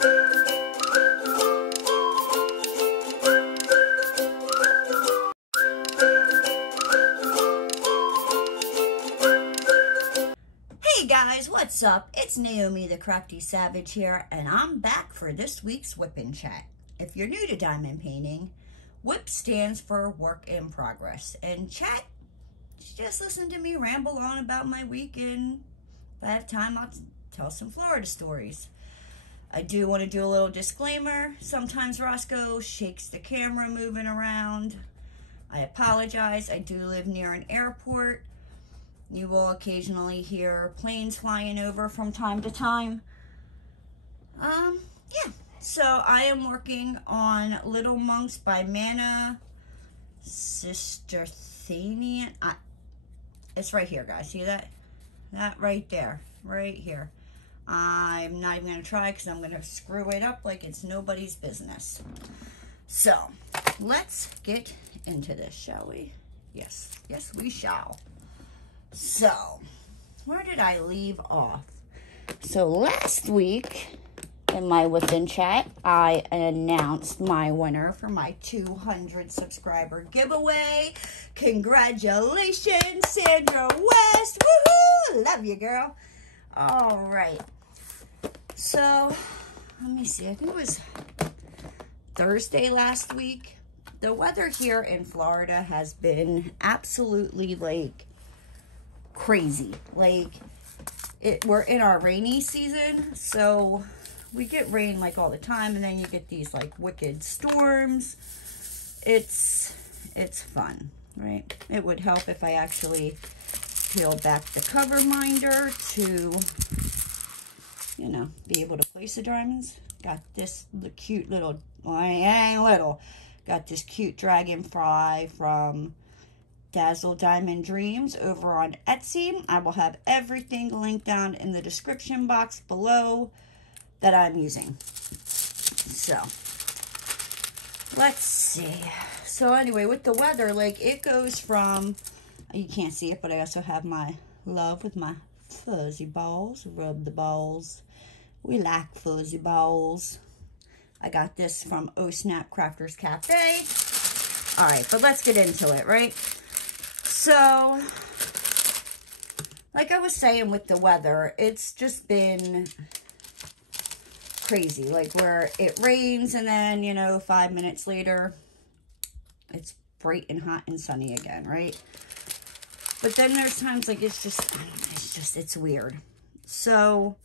Hey guys, what's up? It's Naomi the Crafty Savage here, and I'm back for this week's Wip Chat. If you're new to diamond painting, Wip stands for Work in Progress, and chat, just listen to me ramble on about my week, and if I have time, I'll tell some Florida stories. I do want to do a little disclaimer. Sometimes Roscoe shakes the camera moving around. I apologize. I do live near an airport. You will occasionally hear planes flying over from time to time. Yeah. So I am working on Little Monks by Mana Sisterthanian. It's right here, guys. See that? That right there. Right here. I'm not even going to try because I'm going to screw it up like it's nobody's business. So, let's get into this, shall we? Yes. Yes, we shall. So, where did I leave off? So, last week, in my Wip Chat, I announced my winner for my 200 subscriber giveaway. Congratulations, Sandra West. Woohoo! Love you, girl. All right. So, let me see. I think it was Thursday last week. The weather here in Florida has been absolutely, like, crazy. Like, we're in our rainy season, so we get rain like all the time, and then you get these like wicked storms. It's fun, right? It would help if I actually peel back the cover minder to, you know, be able to place the diamonds. Got this cute little, well, it ain't little, got this cute dragonfly from Dazzle Diamond Dreams over on Etsy. I will have everything linked down in the description box below that I'm using. So, let's see. So anyway, with the weather, like, it goes from, you can't see it, but I also have my love with my fuzzy balls. Rub the balls. We like fuzzy balls. I got this from Oh Snap Crafters Cafe. All right, but let's get into it, right? So, like I was saying with the weather, it's just been crazy. Like, where it rains and then, you know, 5 minutes later, it's bright and hot and sunny again, right? But then there's times, like, it's weird. So,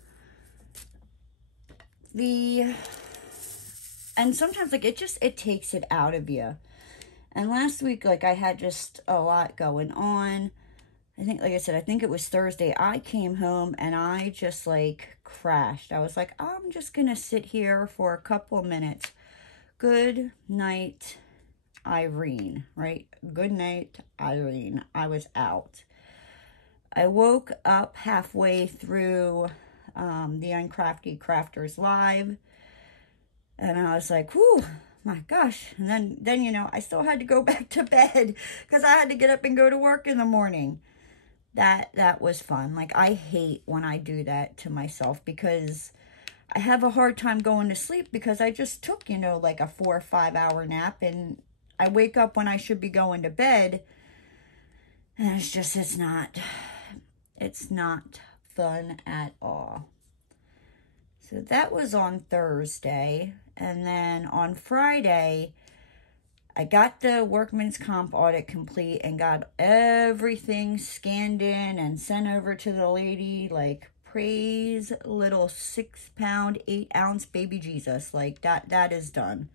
and sometimes, like, it takes it out of you. And last week, like, I had just a lot going on. I think, like I said, I think it was Thursday. I came home and I just, like, crashed. I was like, I'm just going to sit here for a couple of minutes. Good night, Irene, right? Good night, Irene. I was out. I woke up halfway through the Uncrafty Crafters Live. And I was like, whew. My gosh. And then, you know, I still had to go back to bed because I had to get up and go to work in the morning. That was fun. Like, I hate when I do that to myself because I have a hard time going to sleep because I just took, you know, like a 4 or 5 hour nap, and I wake up when I should be going to bed, and it's not fun at all. So that was on Thursday. And then on Friday, I got the Workman's Comp audit complete and got everything scanned in and sent over to the lady. Like, praise little 6-pound, 8-ounce baby Jesus. Like, that is done.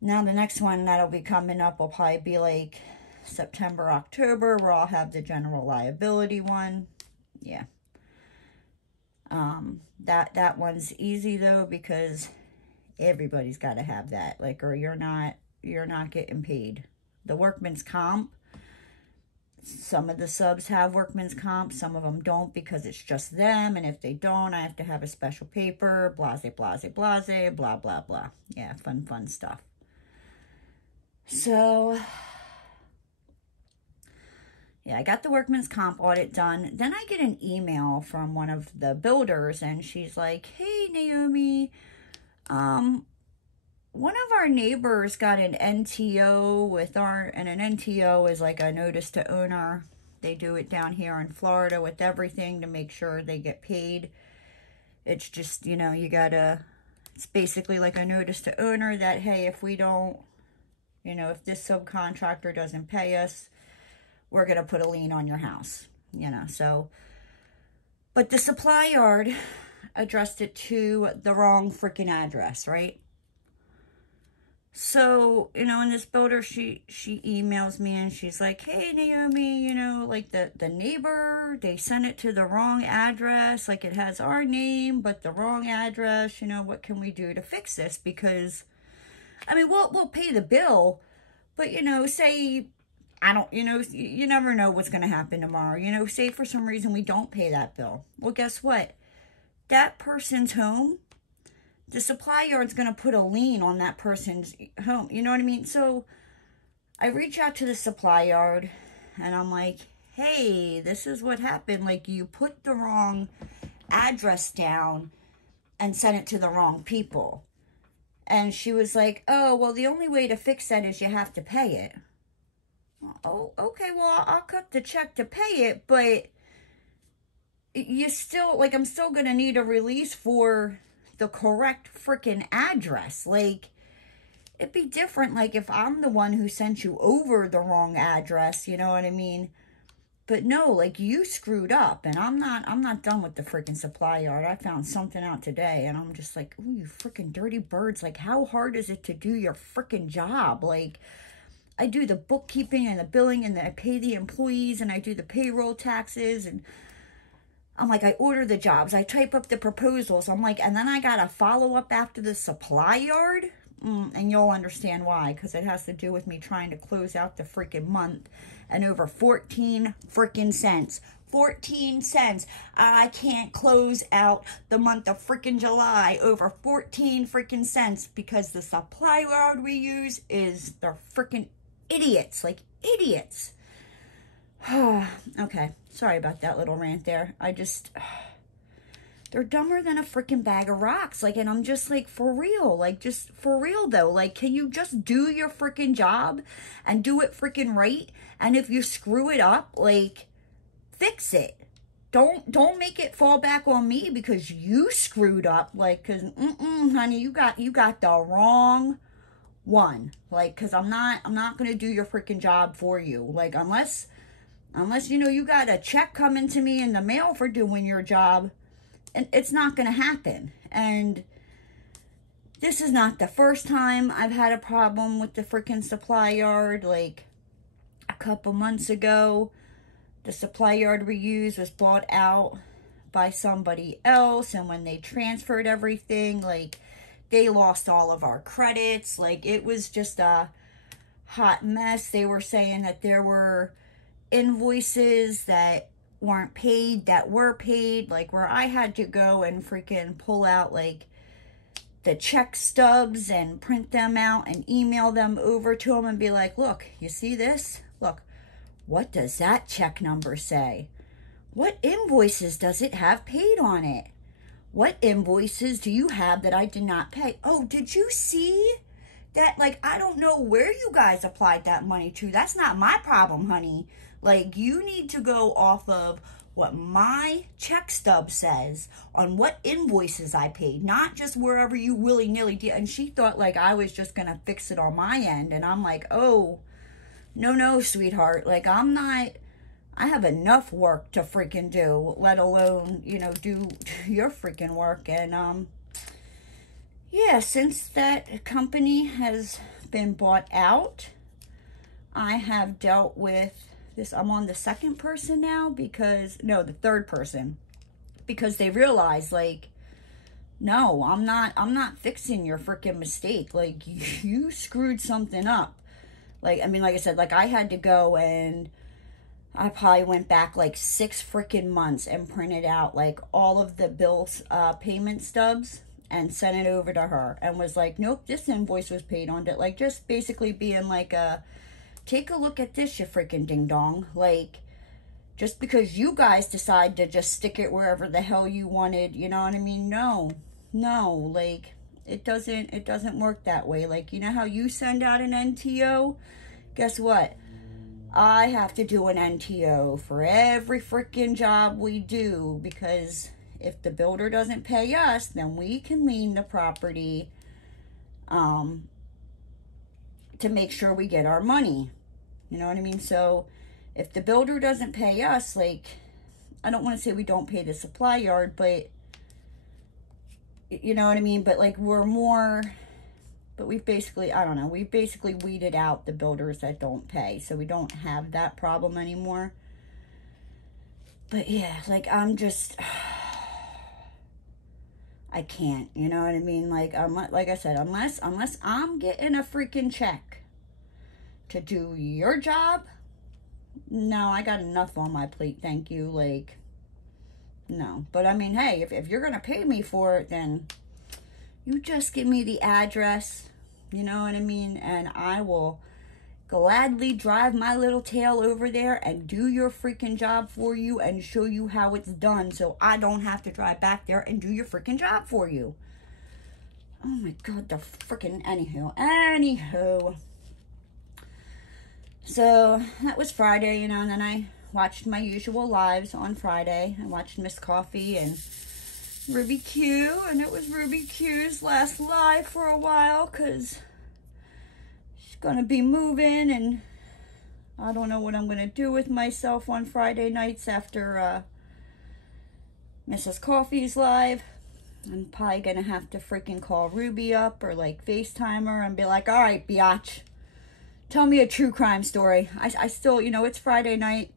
Now the next one that'll be coming up will probably be like September, October, where I'll have the general liability one. Yeah. That one's easy though, because everybody's got to have that, like, or you're not getting paid. The Workman's Comp, some of the subs have Workman's Comp, some of them don't because it's just them, and if they don't, I have to have a special paper, blase, blase, blase, blah, blah, blah. Yeah, fun stuff. So, yeah, I got the Workman's Comp audit done. Then I get an email from one of the builders, and she's like, hey, Naomi, One of our neighbors got an NTO and an NTO is like a notice to owner. They do it down here in Florida with everything to make sure they get paid. It's just, you know, it's basically like a notice to owner that, hey, if we don't, you know, if this subcontractor doesn't pay us, we're going to put a lien on your house, you know, so. But the supply yard addressed it to the wrong freaking address, right? So, you know, and this builder, she emails me and she's like, hey, Naomi, you know, like the neighbor, they sent it to the wrong address. Like it has our name, but the wrong address. You know, what can we do to fix this? Because, I mean, we'll pay the bill, but, you know, say, I don't, you know, you never know what's going to happen tomorrow. You know, say for some reason we don't pay that bill. Well, guess what? That person's home, the supply yard's going to put a lien on that person's home. You know what I mean? So I reach out to the supply yard and I'm like, hey, this is what happened. Like, you put the wrong address down and sent it to the wrong people. And she was like, oh, well, the only way to fix that is you have to pay it. Oh, okay, well, I'll cut the check to pay it, but you still, like, I'm still going to need a release for the correct freaking address. Like, it'd be different, like, if I'm the one who sent you over the wrong address, you know what I mean? But no, like, you screwed up, and I'm not done with the freaking supply yard. I found something out today, and I'm just like, ooh, you freaking dirty birds. Like, how hard is it to do your freaking job? Like, I do the bookkeeping and the billing, and I pay the employees, and I do the payroll taxes, and I'm like, I order the jobs, I type up the proposals. I'm like, and then I got to follow up after the supply yard. And you'll understand why, because it has to do with me trying to close out the freaking month. And over 14 freaking cents. 14 cents. I can't close out the month of freaking July over 14 freaking cents because the supply yard we use is, they're freaking idiots. Like, idiots. Okay, sorry about that little rant there. They're dumber than a freaking bag of rocks. Like, and I'm just like, for real. Like, just for real though. Like, can you just do your freaking job and do it freaking right? And if you screw it up, like, fix it. Don't make it fall back on me because you screwed up. Like, cause honey, you got the wrong one. Like, cause I'm not gonna do your freaking job for you. Like, unless you know you got a check coming to me in the mail for doing your job, and it's not going to happen. And this is not the first time I've had a problem with the freaking supply yard. Like, a couple months ago, the supply yard we used was bought out by somebody else, and when they transferred everything, like, they lost all of our credits. Like, it was just a hot mess. They were saying that there were invoices that weren't paid that were paid, like, where I had to go and freaking pull out, like, the check stubs and print them out and email them over to them and be like, look, you see this? Look, what does that check number say? What invoices does it have paid on it? What invoices do you have that I did not pay? Oh, did you see that? Like, I don't know where you guys applied that money to. That's not my problem, honey. Like, you need to go off of what my check stub says on what invoices I paid, not just wherever you willy-nilly did. And she thought, like, I was just going to fix it on my end. And I'm like, oh, no, sweetheart. Like, I have enough work to freaking do, let alone, you know, do your freaking work. And, yeah, since that company has been bought out, I have dealt with this. I'm on the second person now because, no, the third person, because they realize, like, no, I'm not fixing your freaking mistake. Like, you screwed something up. Like, I mean, like I said, like, I had to go and I probably went back like 6 freaking months and printed out like all of the bills, payment stubs, and sent it over to her and was like, nope, this invoice was paid on it. Like, just basically being like, take a look at this, you freaking ding dong. Like, just because you guys decide to just stick it wherever the hell you wanted, you know what I mean? No, like, It doesn't work that way. Like, you know how you send out an NTO? Guess what? I have to do an NTO for every freaking job we do, because if the builder doesn't pay us, then we can lien the property to make sure we get our money. You know what I mean? So if the builder doesn't pay us, like, I don't want to say we don't pay the supply yard, but you know what I mean? But like, we're more, but we've basically, I don't know, we've basically weeded out the builders that don't pay. So we don't have that problem anymore. But yeah, like, I'm just, I can't, you know what I mean? Like, like I said, unless I'm getting a freaking check to do your job, no, I got enough on my plate, thank you. Like, no. But I mean, hey, if you're gonna pay me for it, then you just give me the address, you know what I mean? And I will gladly drive my little tail over there and do your freaking job for you and show you how it's done, so I don't have to drive back there and do your freaking job for you. Oh my God, the freaking, anywho. So that was Friday, you know, and then I watched my usual lives on Friday. I watched Miss Coffee and Ruby Q, and it was Ruby Q's last live for a while, because she's gonna be moving, and I don't know what I'm gonna do with myself on Friday nights after Mrs. Coffee's live. I'm probably gonna have to freaking call Ruby up or like FaceTime her and be like, all right, biatch, tell me a true crime story. I still, you know, it's Friday night.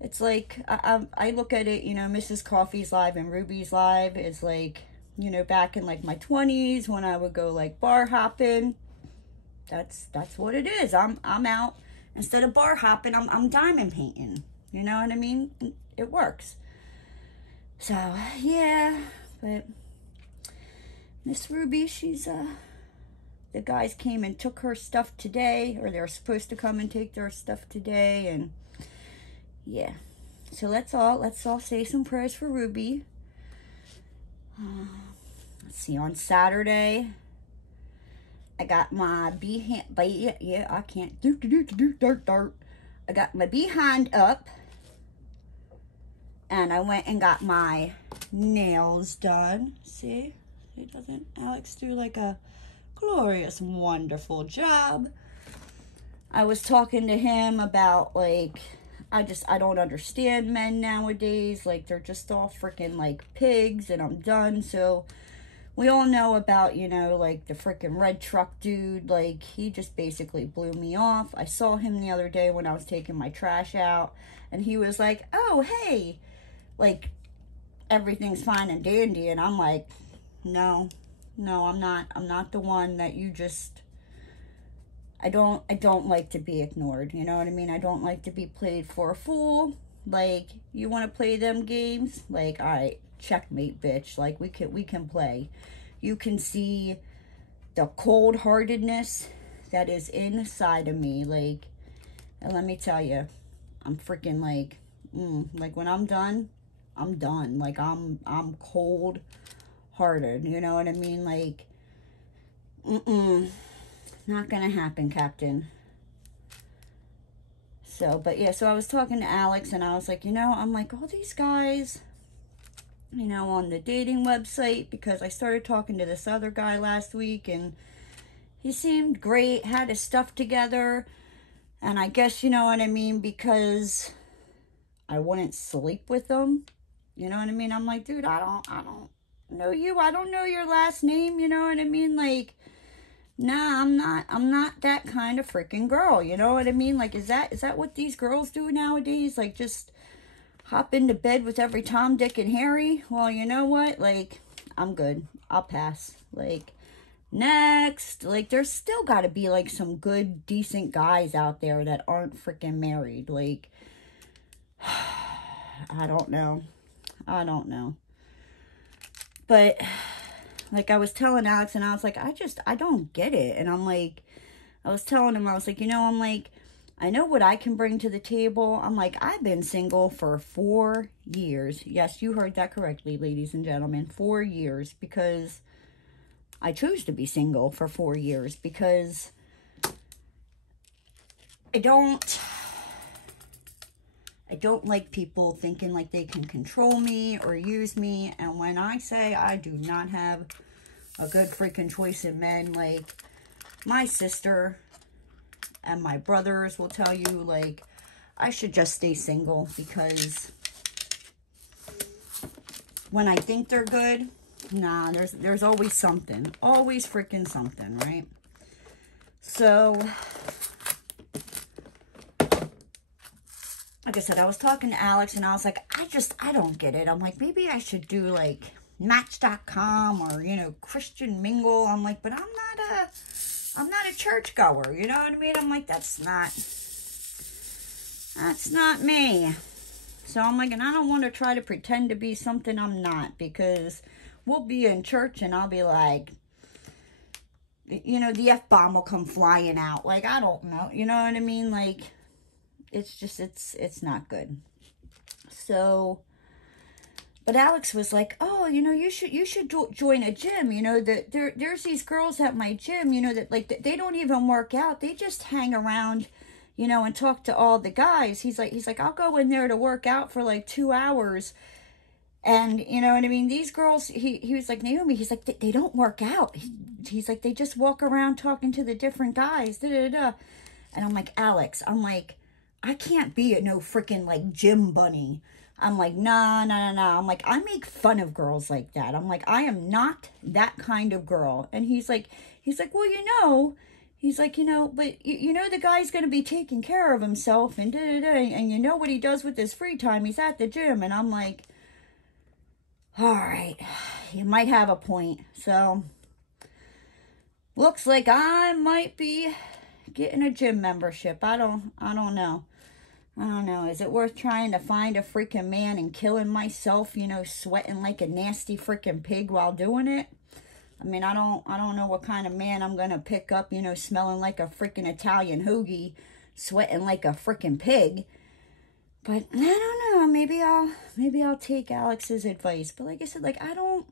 It's like, I look at it, you know, Mrs. Coffee's live and Ruby's live is like, you know, back in like my 20s when I would go like bar hopping. That's what it is. I'm out. Instead of bar hopping, I'm diamond painting. You know what I mean? It works. So, yeah, but Miss Ruby, she's, the guys came and took her stuff today, or they were supposed to come and take their stuff today, and yeah. So let's all say some prayers for Ruby. Let's see, on Saturday, I got my I can't I got my behind up, and I went and got my nails done. See? Doesn't Alex do like a glorious, wonderful job? I was talking to him about, like, I don't understand men nowadays. Like, they're just all freaking like pigs, and I'm done. So we all know about, you know, like the freaking red truck dude. Like, he just basically blew me off. I saw him the other day when I was taking my trash out, and he was like, oh, hey, like, everything's fine and dandy. And I'm like, no, I'm not the one that you just, I don't like to be ignored. You know what I mean? I don't like to be played for a fool. Like, you want to play them games? Like, all right, checkmate, bitch. Like, we can play. You can see the cold-heartedness that is inside of me. Like, and let me tell you, I'm freaking like, like, when I'm done, I'm done. Like, I'm cold-hearted. You know what I mean? Like, not gonna happen, Captain. So, but yeah, so I was talking to Alex, and I was like, you know, I'm like, all these guys, you know, on the dating website, because I started talking to this other guy last week, and he seemed great, had his stuff together, and I guess, you know what I mean, because I wouldn't sleep with him, you know what I mean? I'm like, dude, I don't know you, I don't know your last name, you know what I mean? Like, nah, I'm not that kind of freaking girl, you know what I mean? Like, is that what these girls do nowadays? Like, just hop into bed with every Tom, Dick, and Harry? Well, you know what? Like, I'm good. I'll pass. Like, next. Like, there's still got to be, like, some good, decent guys out there that aren't freaking married. Like, I don't know. But like, I was telling Alex, and I was like, I don't get it. And I'm like, I was telling him, I was like, you know, I'm like, I know what I can bring to the table. I'm like, I've been single for 4 years. Yes, you heard that correctly, ladies and gentlemen. 4 years. Because I chose to be single for 4 years because I don't like people thinking like they can control me or use me. And when I say I do not have a good freaking choice in men, like my sister and my brothers will tell you, like, I should just stay single, because when I think they're good, nah, there's always something. Always freaking something, right? So, like I said, I was talking to Alex, and I was like, I don't get it. I'm like, maybe I should do, like, Match.com or, you know, Christian Mingle. I'm like, but I'm not a churchgoer, you know what I mean? I'm like, that's not me. So I'm like, and I don't want to try to pretend to be something I'm not, because we'll be in church and I'll be like, you know, the F-bomb will come flying out. Like, I don't know, you know what I mean? Like, it's just, it's not good. So, but Alex was like, oh, you know, you should join a gym. You know, there's these girls at my gym, you know, that, like, they don't even work out. They just hang around, you know, and talk to all the guys. He's like, I'll go in there to work out for like 2 hours. And, you know what I mean? These girls, he was like, Naomi, he's like, they don't work out. He's like, they just walk around talking to the different guys. Da, da, da. And I'm like, Alex, I'm like, I can't be a no freaking, like, gym bunny. I'm like, nah. I'm like, I make fun of girls like that. I'm like, I am not that kind of girl. And he's like, well, you know, he's like, you know, but you know, the guy's going to be taking care of himself and da-da-da, and you know what he does with his free time? He's at the gym. And I'm like, all right, you might have a point. So, looks like I might be getting a gym membership. I don't know. Is it worth trying to find a freaking man and killing myself, you know, sweating like a nasty freaking pig while doing it? I mean, I don't know what kind of man I'm going to pick up, you know, smelling like a freaking Italian hoagie, sweating like a freaking pig. But I don't know, maybe I'll take Alex's advice. But like I said, like, I don't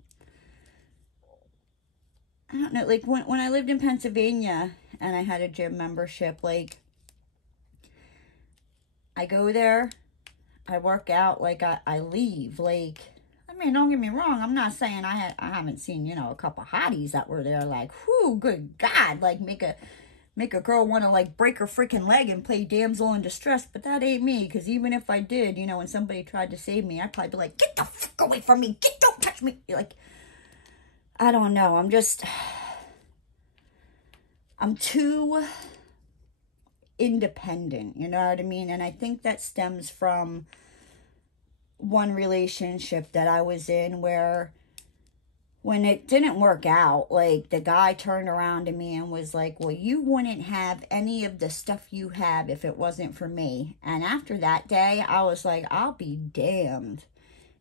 know, like when I lived in Pennsylvania and I had a gym membership, like, I go there, I work out, like, I leave. Like, I mean, don't get me wrong, I'm not saying I haven't seen, you know, a couple hotties that were there, like, whoo, good God, like, make a girl want to, like, break her freaking leg and play damsel in distress. But that ain't me, because even if I did, you know, when somebody tried to save me, I'd probably be like, get the fuck away from me, don't touch me. Like, I don't know, I'm too independent, you know what I mean? And I think that stems from one relationship that I was in, where when it didn't work out, like, the guy turned around to me and was like, well, you wouldn't have any of the stuff you have if it wasn't for me. And after that day, I was like, I'll be damned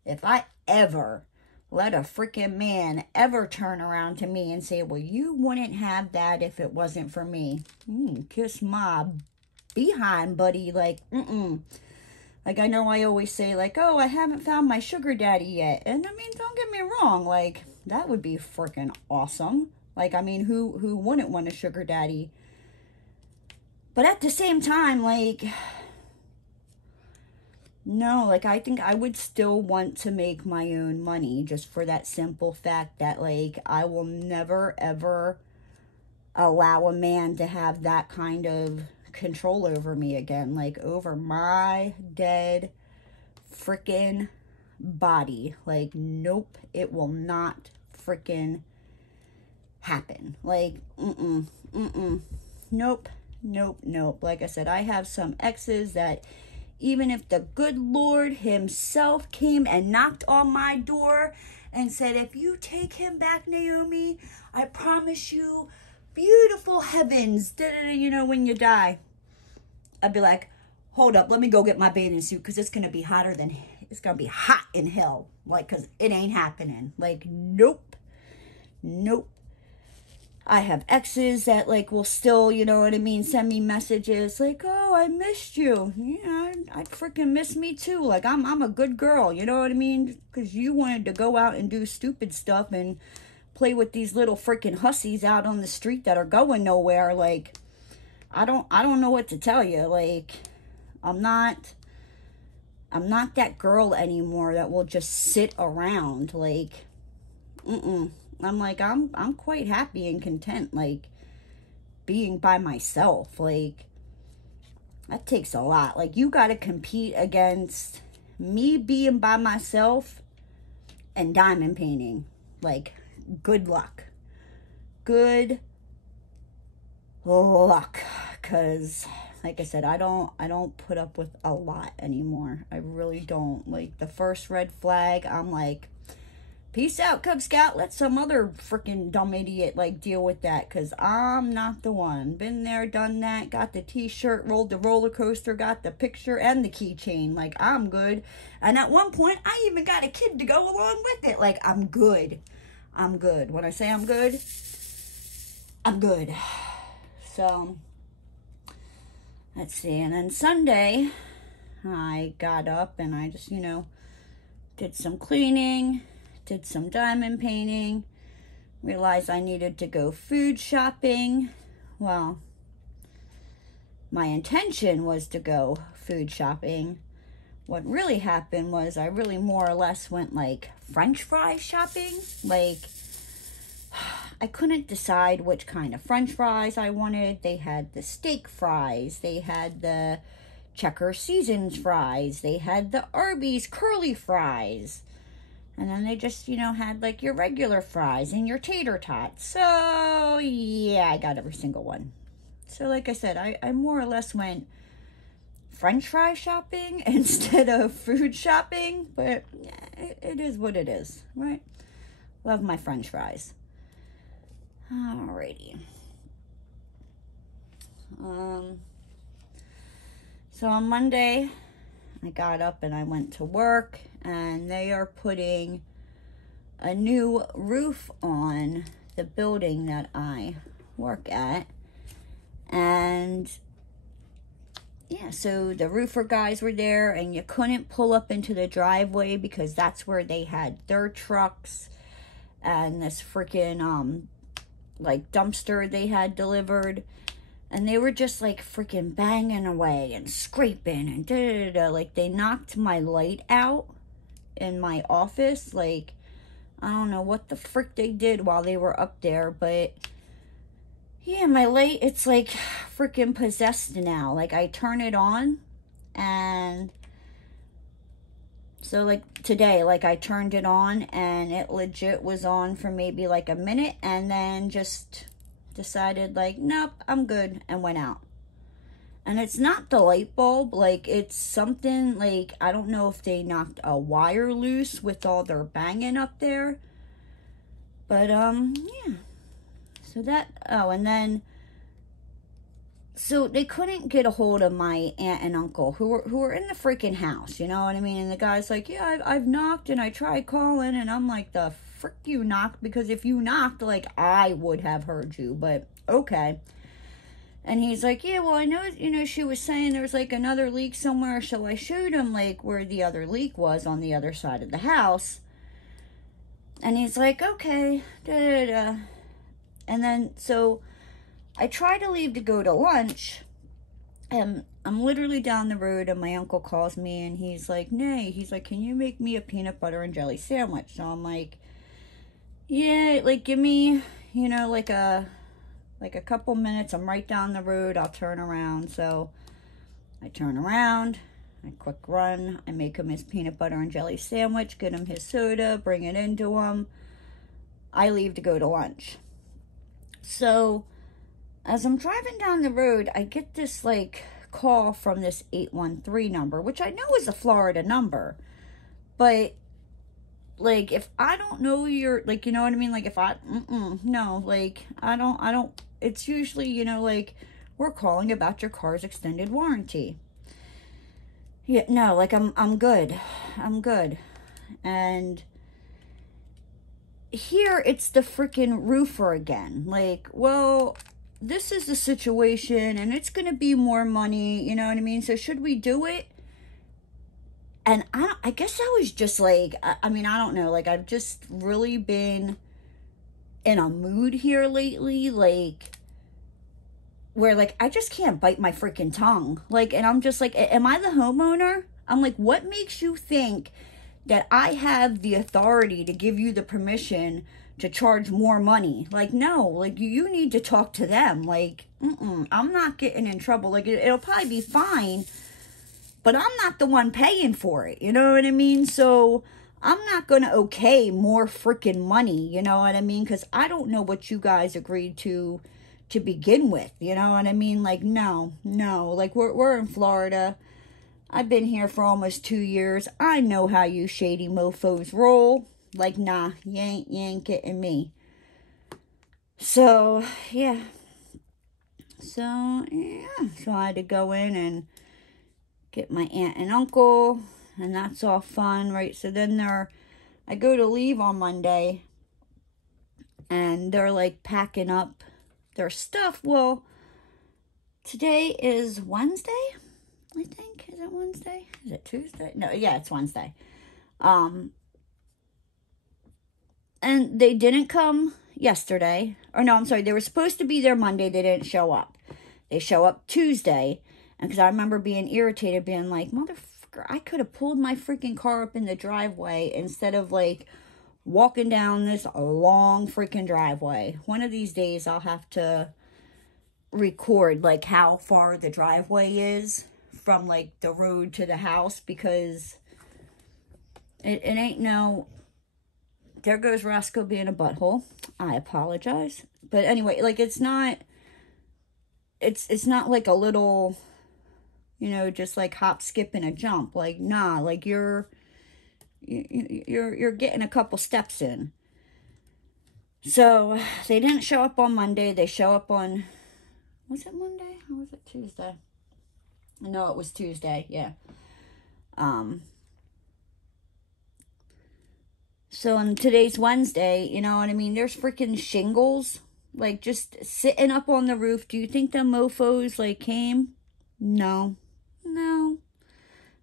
if I ever let a freaking man ever turn around to me and say, well, you wouldn't have that if it wasn't for me. Kiss my behind, buddy. Like, Like, I know I always say, like, oh, I haven't found my sugar daddy yet. And, I mean, don't get me wrong. Like, that would be freaking awesome. Like, I mean, who wouldn't want a sugar daddy? But at the same time, like, no, like, I think I would still want to make my own money, just for that simple fact that, like, I will never, ever allow a man to have that kind of control over me again, like, over my dead freaking body. Like, nope, it will not freaking happen. Like, nope. Like I said, I have some exes that, even if the good Lord himself came and knocked on my door and said, if you take him back, Naomi, I promise you beautiful heavens, you know, when you die, I'd be like, hold up, let me go get my bathing suit, because it's going to be hot in hell. Like, because it ain't happening. Like, nope. I have exes that, like, will still, you know what I mean, send me messages like, oh, I missed you. Yeah, I'd freaking miss me too. Like, I'm a good girl, you know what I mean? Because you wanted to go out and do stupid stuff and play with these little freaking hussies out on the street that are going nowhere. Like, I don't know what to tell you. Like, I'm not that girl anymore that will just sit around. Like, I'm like, I'm quite happy and content, like, being by myself. Like, that takes a lot. Like, you got to compete against me being by myself and diamond painting. Like, good luck. Good luck. Because, like I said, I don't put up with a lot anymore. I really don't. Like, the first red flag, I'm like, peace out, Cub Scout. Let some other freaking dumb idiot, like, deal with that. Because I'm not the one. Been there, done that. Got the t-shirt, rolled the roller coaster, got the picture and the keychain. Like, I'm good. And at one point, I even got a kid to go along with it. Like, I'm good. I'm good. When I say I'm good, I'm good. So, let's see. And then Sunday, I got up and I just, did some cleaning, did some diamond painting, realized I needed to go food shopping. Well, my intention was to go food shopping. What really happened was I really more or less went like French fry shopping. Like, I couldn't decide which kind of French fries I wanted. They had the steak fries. They had the Checker Seasons fries. They had the Arby's curly fries. And then they just, had like your regular fries and your tater tots. So, yeah, I got every single one. So, like I said, I more or less went French fry shopping instead of food shopping. But yeah, it is what it is, right? Love my French fries. Alrighty. So on Monday, I got up and I went to work, and they are putting a new roof on the building that I work at. And yeah, so the roofer guys were there, and you couldn't pull up into the driveway because that's where they had their trucks and this freaking like dumpster they had delivered. And they were just like freaking banging away and scraping and da-da-da-da. Like, they knocked my light out in my office. Like, I don't know what the frick they did while they were up there. But, yeah, my light, it's like freaking possessed now. Like, I turn it on. And so, like, today, like, I turned it on. And it legit was on for maybe like a minute. And then just decided, like, nope, I'm good, and went out. And it's not the light bulb, like, it's something, like, I don't know if they knocked a wire loose with all their banging up there. But, yeah. So that, oh, and then, so they couldn't get a hold of my aunt and uncle, who were in the freaking house, you know what I mean? And the guy's like, yeah, I've knocked, and I tried calling, and I'm like, the frick you knocked? Because if you knocked, like, I would have heard you, but okay. And he's like, yeah, well, I know, she was saying there's like another leak somewhere. So I showed him like where the other leak was on the other side of the house. And he's like, okay, da-da-da. And then, so I try to leave to go to lunch, and I'm literally down the road, and my uncle calls me, and he's like, Nay, he's like, can you make me a peanut butter and jelly sandwich? So I'm like, yeah, like, give me, like a couple minutes. I'm right down the road. I'll turn around. So I turn around, I quick run, I make him his peanut butter and jelly sandwich, get him his soda, bring it into him. I leave to go to lunch. So as I'm driving down the road, I get this like call from this 813 number, which I know is a Florida number, but like, if I don't know your, like, you know what I mean? Like, if I, no, like, I don't, it's usually, like, we're calling about your car's extended warranty. Yeah, no, like, I'm good. I'm good. And here, it's the freaking roofer again. Like, well, this is the situation, and it's going to be more money, you know what I mean? So, should we do it? And I guess I was just like, I mean, I don't know. Like, I've just really been in a mood here lately, like, where, like, I just can't bite my freaking tongue. Like, and I'm just like, am I the homeowner? I'm like, what makes you think that I have the authority to give you the permission to charge more money? Like, no, like, you need to talk to them. Like, I'm not getting in trouble. Like, it'll probably be fine, but I'm not the one paying for it. You know what I mean? So I'm not going to okay more freaking money. You know what I mean? Because I don't know what you guys agreed to begin with. You know what I mean? Like, no. Like, we're in Florida. I've been here for almost 2 years. I know how you shady mofos roll. Like, nah, you ain't getting me. So, yeah. So I had to go in and get my aunt and uncle, and that's all fun, right? So then I go to leave on Monday, and they're, like, packing up their stuff. Well, today is Wednesday, I think. Is it Wednesday? Is it Tuesday? No, yeah, it's Wednesday. And they didn't come yesterday. Or no, I'm sorry. They were supposed to be there Monday. They didn't show up. They show up Tuesday. And because I remember being irritated, being like, motherfucker, I could have pulled my freaking car up in the driveway instead of, like, walking down this long freaking driveway. One of these days I'll have to record, like, how far the driveway is from, like, the road to the house, because it ain't no... There goes Roscoe being a butthole. I apologize. But anyway, like, it's not like a little, you know, just like hop, skip, and a jump. Like, nah, like you're getting a couple steps in. So they didn't show up on Monday. They show up on, was it Monday or was it Tuesday? No, it was Tuesday. Yeah. So, and today's Wednesday, you know what I mean? There's freaking shingles, like, just sitting up on the roof. Do you think the mofos, like, came? No. I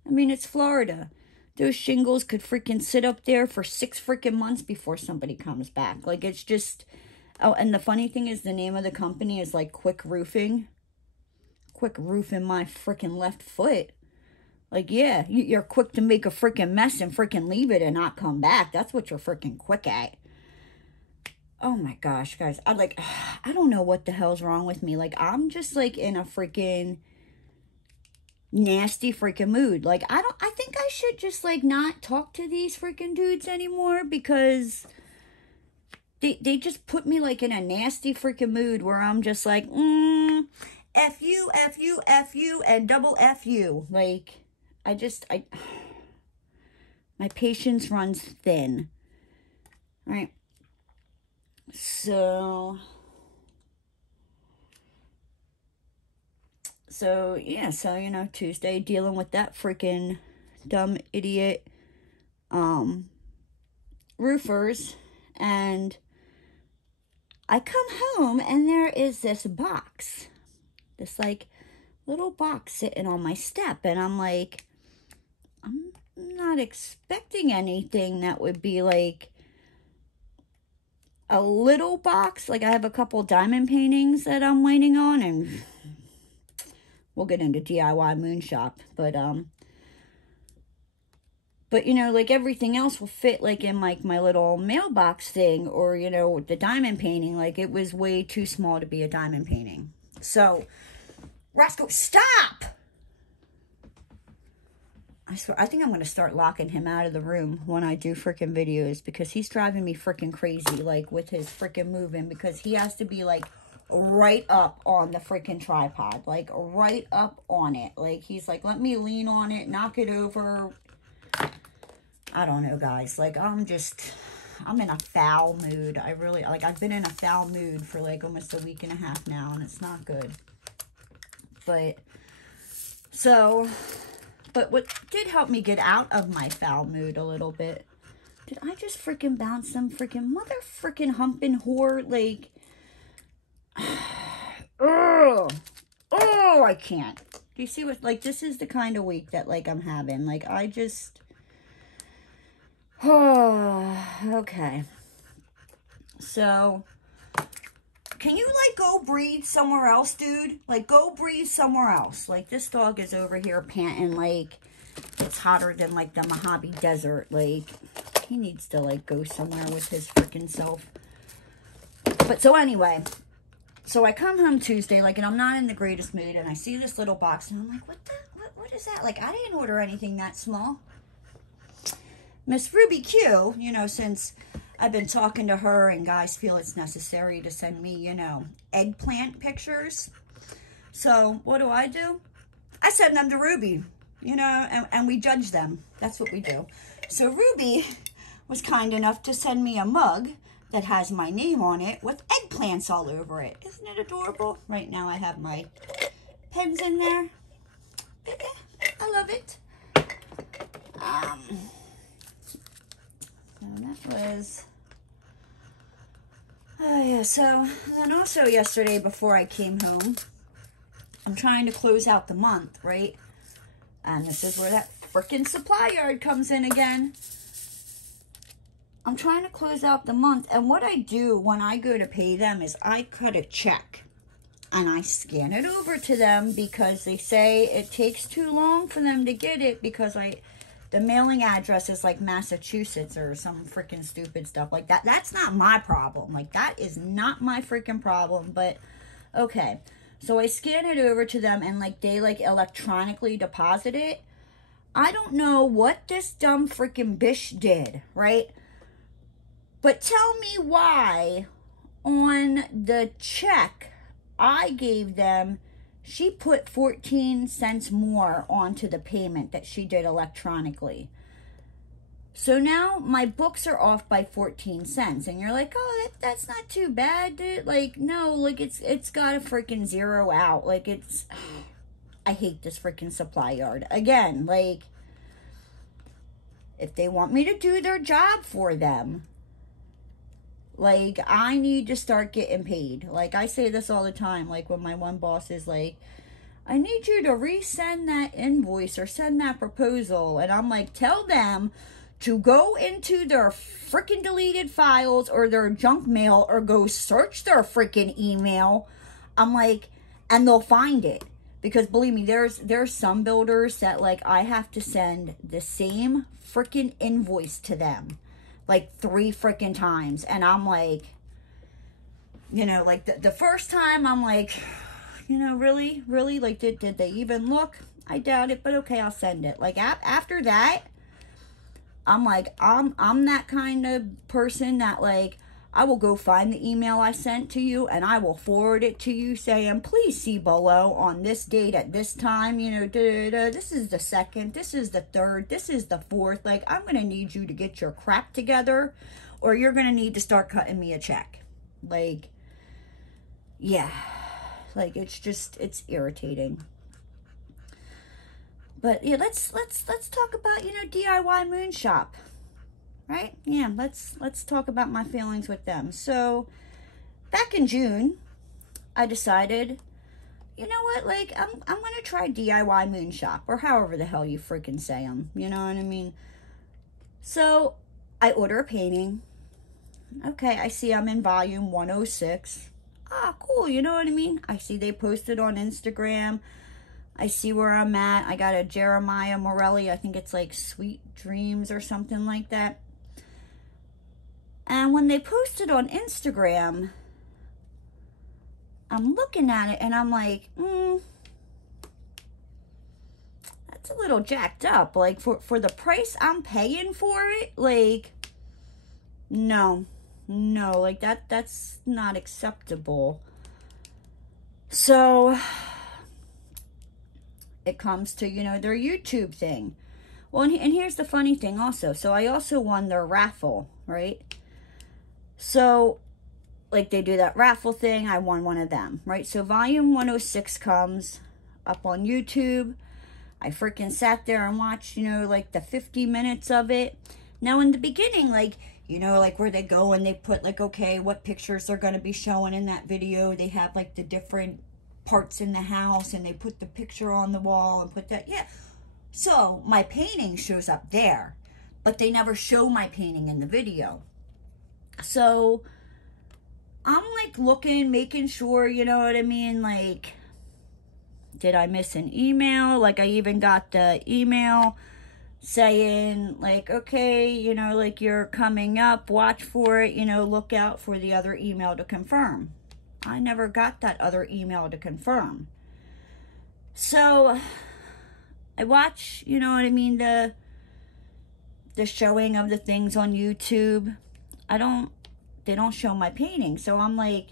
mean, it's Florida. Those shingles could freaking sit up there for 6 freaking months before somebody comes back. Like, it's just... Oh, and the funny thing is, the name of the company is, like, Quick Roofing. Quick roofing my freaking left foot. Like, yeah, you're quick to make a freaking mess and freaking leave it and not come back. That's what you're freaking quick at. Oh my gosh, guys. I don't know what the hell's wrong with me. Like, I'm just, like, in a freaking nasty freaking mood. Like, I think I should just, like, not talk to these freaking dudes anymore, because they just put me, like, in a nasty freaking mood where I'm just like, F you, F you, F you, and double F you. Like... my patience runs thin. All right. So yeah, so, you know, Tuesday, dealing with that freaking dumb idiot, roofers, and I come home, and there is this box, this, like, little box sitting on my step, and I'm like, I'm not expecting anything that would be, like, a little box. Like, I have a couple diamond paintings that I'm waiting on, and we'll get into DIY moon shop, but, you know, like, everything else will fit, like, in, like, my little mailbox thing, or, you know, the diamond painting. Like, it was way too small to be a diamond painting. So, Roscoe, stop! I swear, I think I'm going to start locking him out of the room when I do freaking videos, because he's driving me freaking crazy, like, with his freaking moving, because he has to be, like, right up on the freaking tripod, like, right up on it. Like, he's like, let me lean on it, knock it over. I don't know, guys. Like, I'm in a foul mood. I really, like, I've been in a foul mood for, like, almost a week and a half now, and it's not good. But, so... But what did help me get out of my foul mood a little bit, did I just freaking bounce some freaking mother freaking humping whore? Like, oh, I can't. Do you see what, like, this is the kind of week that, like, I'm having. Like, I just, oh, okay. So, can you, like, go breathe somewhere else, dude? Like, go breathe somewhere else. Like, this dog is over here panting like it's hotter than, like, the Mojave Desert. Like, he needs to, like, go somewhere with his freaking self. But, so anyway, so I come home Tuesday, like, and I'm not in the greatest mood, and I see this little box, and I'm like, what is that? Like, I didn't order anything that small. Miss Ruby Q, you know, since I've been talking to her and guys feel it's necessary to send me, you know, eggplant pictures. So, what do? I send them to Ruby, you know, and we judge them. That's what we do. So, Ruby was kind enough to send me a mug that has my name on it with eggplants all over it. Isn't it adorable? Right now I have my pens in there. I love it. So that was, oh yeah, so then also yesterday before I came home, I'm trying to close out the month, right? And this is where that frickin' supply yard comes in again. I'm trying to close out the month, and what I do when I go to pay them is I cut a check and I scan it over to them because they say it takes too long for them to get it because the mailing address is like Massachusetts or some freaking stupid stuff like that. That's not my problem. Like, that is not my freaking problem, but okay. So I scan it over to them and like they like electronically deposit it. I don't know what this dumb freaking bitch did, right? But tell me why on the check I gave them, she put 14 cents more onto the payment that she did electronically. So now my books are off by 14 cents. And you're like, oh, that's not too bad, dude. Like, no, like it's got a freaking zero out. Like it's, I hate this freaking supply yard. Again, like, if they want me to do their job for them, like, I need to start getting paid. Like, I say this all the time. Like, when my one boss is like, I need you to resend that invoice or send that proposal. And I'm like, tell them to go into their freaking deleted files or their junk mail or go search their freaking email. I'm like, and they'll find it. Because believe me, there's some builders that, like, I have to send the same freaking invoice to them like 3 freaking times. And I'm like, you know, like the first time I'm like, you know, really? Like, did they even look? I doubt it, but okay, I'll send it. Like, after that, I'm like, I'm that kind of person that, like, I will go find the email I sent to you and I will forward it to you saying, please see below on this date at this time, you know, this is the 2nd, this is the 3rd, this is the 4th. Like, I'm going to need you to get your crap together or you're going to need to start cutting me a check. Like, yeah, like, it's just, it's irritating. But yeah, let's talk about, you know, DIY Moon Shop. Right? Yeah, let's talk about my feelings with them. So, back in June, I decided, you know what, like, I'm going to try DIY Moon Shop, or however the hell you freaking say them, you know what I mean? So, I order a painting. Okay, I see I'm in volume 106. Ah, cool, you know what I mean? I see they posted on Instagram. I see where I'm at. I got a Jeremiah Morelli, I think it's like Sweet Dreams or something like that. And when they posted on Instagram, I'm looking at it and I'm like, that's a little jacked up. Like, for the price I'm paying for it, like, no, like, that's not acceptable. So, it comes to, you know, their YouTube thing. Well, and here's the funny thing also. So, I also won their raffle, right? So, like, they do that raffle thing. I won one of them, right? So, volume 106 comes up on YouTube. I freaking sat there and watched, you know, like, the 50 minutes of it. Now, in the beginning, like, you know, like, where they go and they put, like, okay, what pictures they're going to be showing in that video. They have, like, the different parts in the house, and they put the picture on the wall and put that, yeah. So, my painting shows up there, but they never show my painting in the video. So, I'm like looking, making sure, you know what I mean? Like, did I miss an email? Like, I even got the email saying like, okay, you know, like you're coming up, watch for it, you know, look out for the other email to confirm. I never got that other email to confirm. So I watch, you know what I mean, the showing of the things on YouTube. They don't show my painting. So I'm like,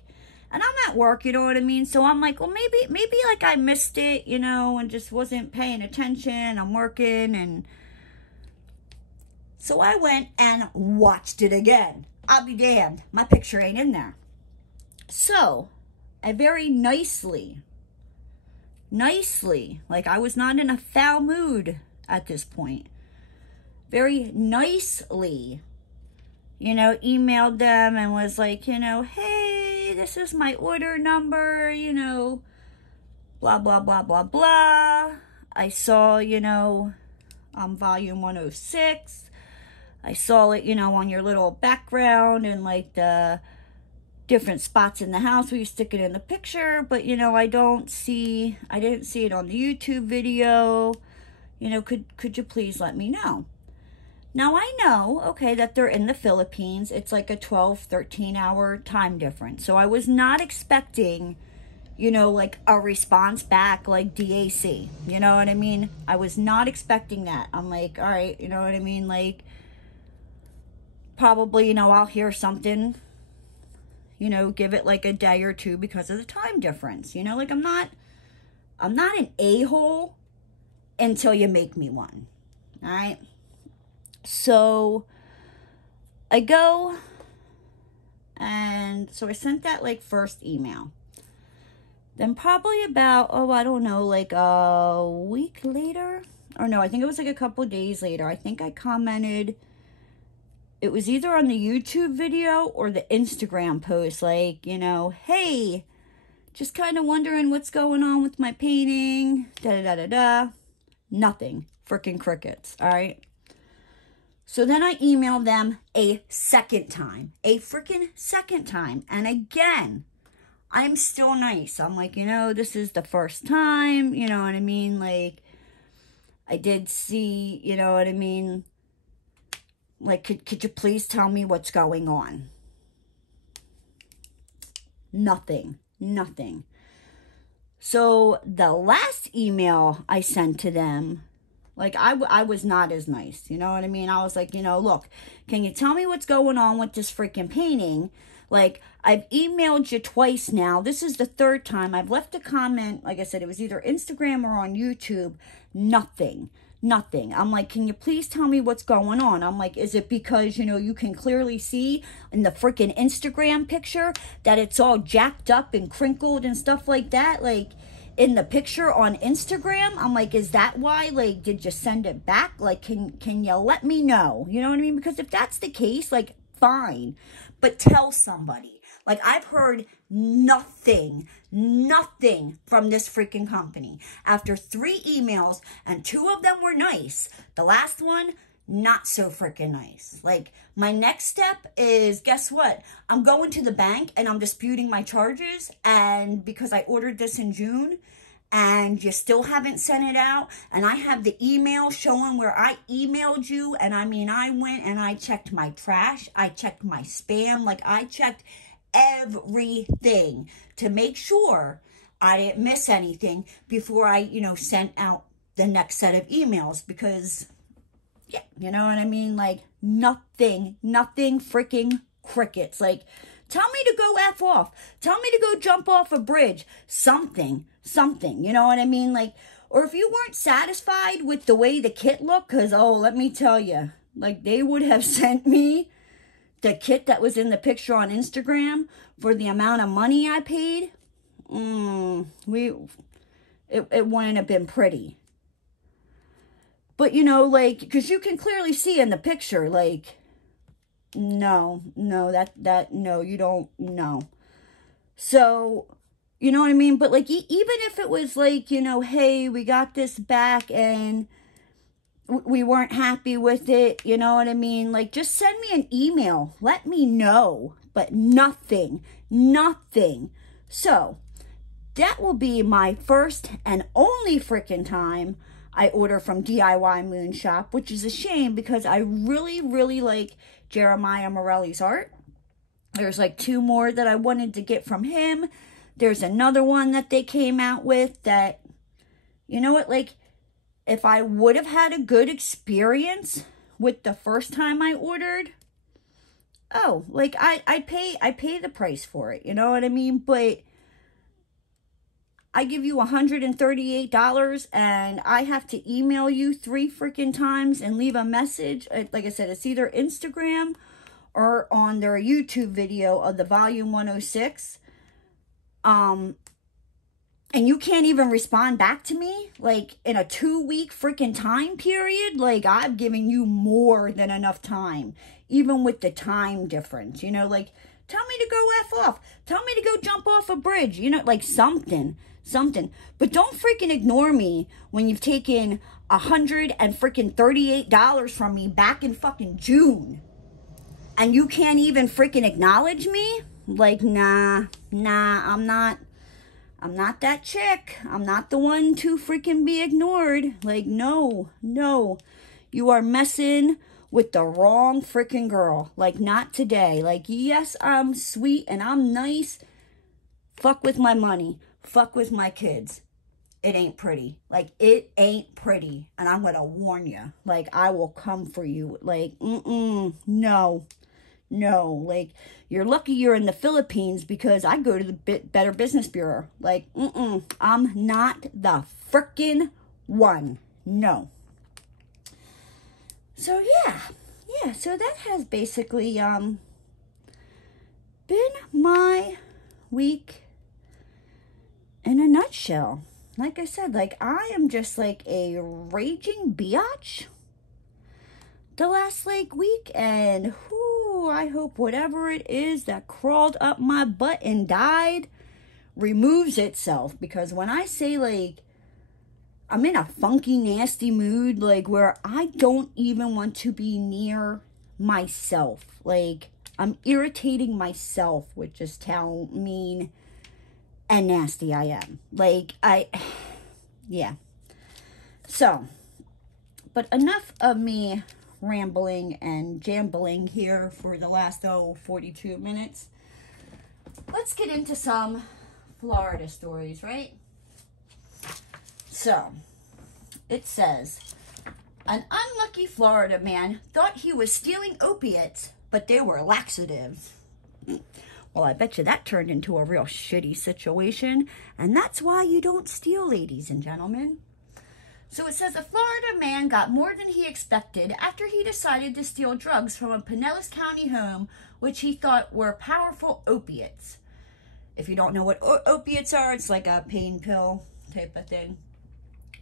and I'm at work, you know what I mean? So I'm like, well, maybe like I missed it, you know, and just wasn't paying attention. I'm working. And so I went and watched it again. I'll be damned. My picture ain't in there. So I very nicely, like I was not in a foul mood at this point, very nicely, you know, emailed them and was like, you know, hey, this is my order number, you know, blah, blah, blah, blah, blah. I saw, you know, volume 106. I saw it, you know, on your little background and like the different spots in the house where you stick it in the picture, but you know, I didn't see it on the YouTube video. You know, could you please let me know? Now I know, okay, that they're in the Philippines. It's like a 12-13 hour time difference. So I was not expecting, you know, like a response back like DAC. You know what I mean? I was not expecting that. I'm like, all right, you know what I mean? Like, probably, you know, I'll hear something, you know, give it like a day or two because of the time difference. You know, like I'm not an a-hole until you make me one. All right. So I go, and so I sent that like first email. Then probably about, oh, I don't know, like a week later, or no, I think it was like a couple days later. I think I commented, it was either on the YouTube video or the Instagram post, like, you know, hey, just kind of wondering what's going on with my painting, da-da-da-da-da. Nothing. Freaking crickets, all right? So then I emailed them a second time. A freaking second time. And again, I'm still nice. I'm like, you know, this is the first time, you know what I mean? Like, I did see, you know what I mean? Like, could you please tell me what's going on? Nothing. So the last email I sent to them, like, I was not as nice, you know what I mean? I was like, you know, look, can you tell me what's going on with this freaking painting? Like, I've emailed you twice now. This is the third time. I've left a comment. Like I said, it was either Instagram or on YouTube. Nothing. I'm like, can you please tell me what's going on? I'm like, is it because, you know, you can clearly see in the freaking Instagram picture that it's all jacked up and crinkled and stuff like that? Like, in the picture on Instagram, I'm like, is that why? Like, did you send it back? Like, can you let me know? You know what I mean? Because if that's the case, like, fine, but tell somebody. Like, I've heard nothing from this freaking company. After 3 emails, and 2 of them were nice. The last one, not so freaking nice. Like, my next step is, guess what? I'm going to the bank and I'm disputing my charges. And because I ordered this in June and you still haven't sent it out, and I have the email showing where I emailed you, and I mean, I went and I checked my trash, I checked my spam, like I checked everything to make sure I didn't miss anything before I, you know, sent out the next set of emails, because yeah, you know what I mean? Like, nothing freaking crickets. Like, tell me to go F off. Tell me to go jump off a bridge. Something, you know what I mean? Like, or if you weren't satisfied with the way the kit looked, because, oh, let me tell you, like, they would have sent me the kit that was in the picture on Instagram for the amount of money I paid. It wouldn't have been pretty. But, you know, like, because you can clearly see in the picture, like, no, no, you don't, no. So, you know what I mean? But, like, even if it was, like, you know, hey, we got this back and we weren't happy with it, you know what I mean? Like, just send me an email. Let me know but nothing, nothing. So that will be my first and only freaking time I order from DIY Moon Shop, which is a shame because I really, really like Jeremiah Morelli's art. There's like 2 more that I wanted to get from him. There's another one that they came out with that, you know what, like, if I would have had a good experience with the first time I ordered, oh, like, I pay the price for it, you know what I mean? But I give you $138 and I have to email you 3 freaking times and leave a message. Like I said, it's either Instagram or on their YouTube video of the volume 106. And you can't even respond back to me, like, in a 2-week freaking time period. Like, I've given you more than enough time, even with the time difference, you know, like, tell me to go F off. Tell me to go jump off a bridge, you know, like something. But don't freaking ignore me when you've taken $138 from me back in fucking June. And you can't even freaking acknowledge me? Like, nah, I'm not that chick. I'm not the one to freaking be ignored. Like, no. You are messing with the wrong freaking girl. Like, not today. Like, yes, I'm sweet and I'm nice. Fuck with my money. Fuck with my kids. It ain't pretty. Like, it ain't pretty. And I'm gonna warn you. Like, I will come for you. Like, no. Like, you're lucky you're in the Philippines because I go to the Better Business Bureau. Like, I'm not the frickin' one. No. So, yeah, so that has basically, been my week in a nutshell. Like I said, like, I am just like a raging biatch the last like week, and I hope whatever it is that crawled up my butt and died removes itself. Because when I say, like, I'm in a funky, nasty mood, like, where I don't even want to be near myself. Like, I'm irritating myself with just how mean and nasty I am. Like, yeah. So, but enough of me rambling and jambling here for the last 42 minutes. Let's get into some Florida stories, right? So it says, an unlucky Florida man thought he was stealing opiates, but they were laxatives. Well, I bet you that turned into a real shitty situation, and that's why you don't steal, ladies and gentlemen. So it says a Florida man got more than he expected after he decided to steal drugs from a Pinellas County home, which he thought were powerful opiates. If you don't know what opiates are, it's like a pain pill type of thing.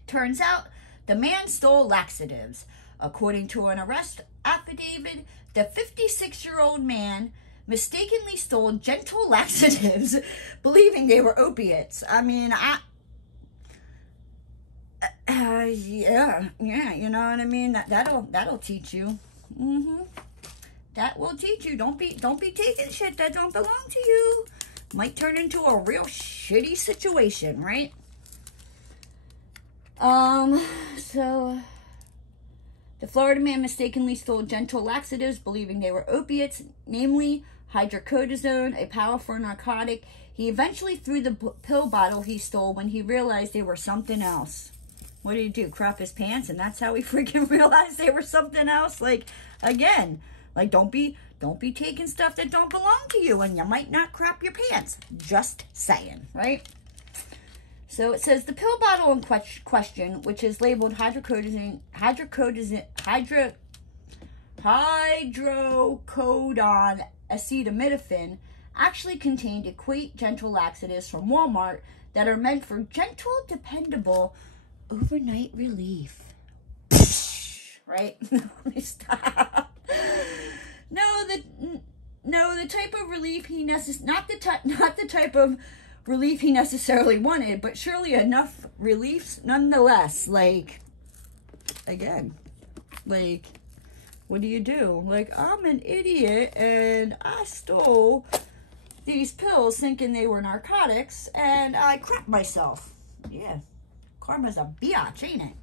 Turns out the man stole laxatives. According to an arrest affidavit, the 56-year-old man mistakenly stole gentle laxatives, believing they were opiates. I mean, yeah, you know what I mean? That'll teach you. That will teach you. Don't be taking shit that don't belong to you. Might turn into a real shitty situation, right? So the Florida man mistakenly stole gentle laxatives, believing they were opiates, namely hydrocodone, a powerful narcotic. He eventually threw the pill bottle he stole when he realized they were something else. What did he do? Crap his pants, and that's how he freaking realized they were something else? Like, again, like, don't be taking stuff that don't belong to you, and you might not crap your pants. Just saying, right? So it says the pill bottle in question, which is labeled hydrocodone acetaminophen, actually contained equate gentle laxatives from Walmart that are meant for gentle, dependable overnight relief. Right? Let me stop. No, the type of relief he not the type of relief he necessarily wanted, but surely enough reliefs nonetheless. Like, again, like, What do? Like, I'm an idiot and I stole these pills thinking they were narcotics and I crapped myself. Yeah, karma's a biatch, ain't it?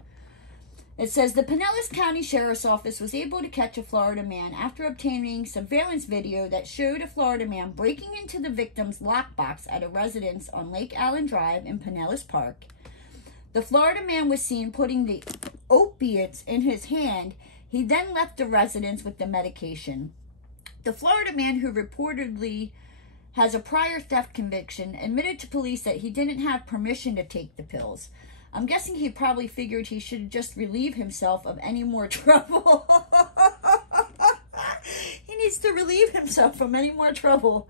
It says the Pinellas County Sheriff's Office was able to catch a Florida man after obtaining surveillance video that showed a Florida man breaking into the victim's lockbox at a residence on Lake Allen Drive in Pinellas Park. The Florida man was seen putting the opiates in his hand. He then left the residence with the medication. The Florida man, who reportedly has a prior theft conviction, admitted to police that he didn't have permission to take the pills. I'm guessing he probably figured he should just relieve himself of any more trouble. He needs to relieve himself from any more trouble.